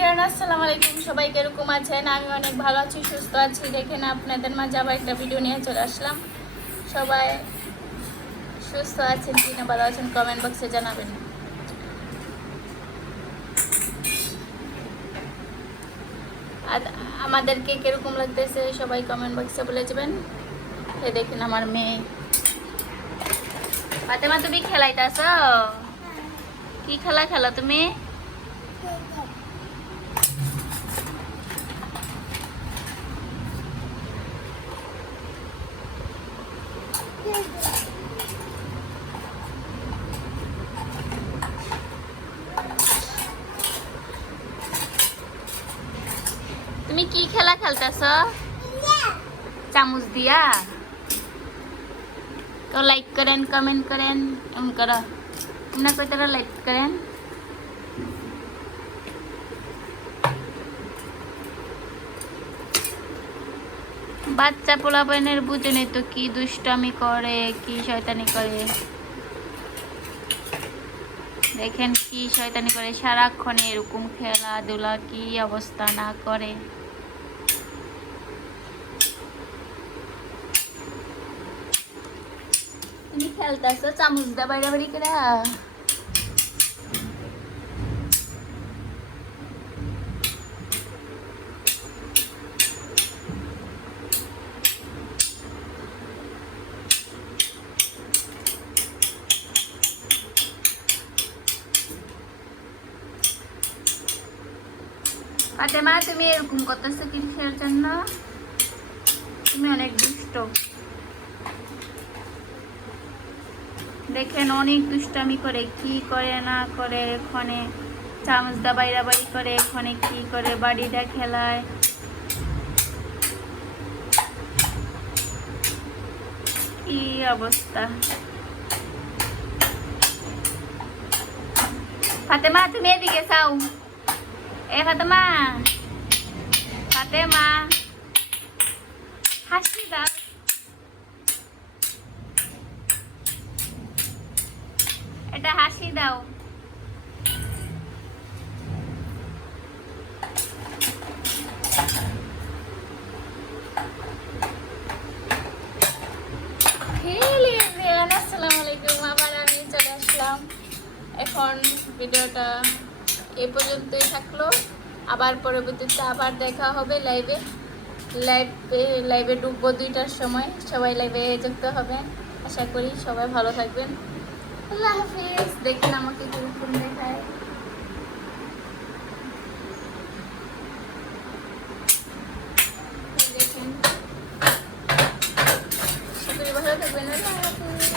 Everyone, আসসালামু আলাইকুম। সবাই কিরকম আছেন? আমি অনেক ভালো আছি, সুস্থ আছি। দেখেন আপনাদের মাঝে আবার একটা ভিডিও নিয়ে চলে আসলাম। সবাই সুস্থ আছেন কি না ভালো আছেন কমেন্ট বক্সে জানাবেন। আর আমাদেরকে কিরকম লাগতেছে সবাই কমেন্ট বক্সে বলে যাবেন। এই দেখেন আমার মেয়ে ফাতেমা, তুমি খেলাইতেছ? কি খেলা খেলো তুমি? তুমি কি খেলা খেলতেছ? চামচ দিয়া? তো লাইক করেন, কমেন্ট করেন, এমন করো না, কই তারা লাইক করেন। বাচ্চা পোলাপাইনের বুঝেনি তো কি দুষ্টামি করে, কি শয়তানি করে। দেখেন কি শয়তানি করে, সারাক্ষণ এরকম খেলাধুলা, কি অবস্থা না করে। তুমি খেলতেছো চামচ দা বাইরে বাড়ি করে? ফাতেমা, তুমি এরকম করতেছো কিসের জন্য? তুমি অনেক দুষ্ট। দেখেন অনেক দুষ্টামি করে, কি করে না করে। এখানে চামচ দা বাইরা বাড়ি করে, এখানে কি করে, বাড়িটা খেলায়। কি অবস্থা। ফাতেমা, তুমি এদিকে চাও। এ ফাতেমা, ফাতেমা হাসি দাও। এটা হাসি দাও। আসসালামু আলাইকুম, আবার আমি চলে আসলাম। এখন ভিডিওটা এই পর্যন্তই থাকলো। আবার পরবর্তীতে আবার দেখা হবে লাইভে ঢুকবো 2টার সময়। সবাই লাইভে যুক্ত হবেন, আশা করি সবাই ভালো থাকবেন। আল্লাহ হাফিজ। দেখেন আমাকে কিরকম দেখায়। দেখেন, আশা করি ভালো থাকবেন।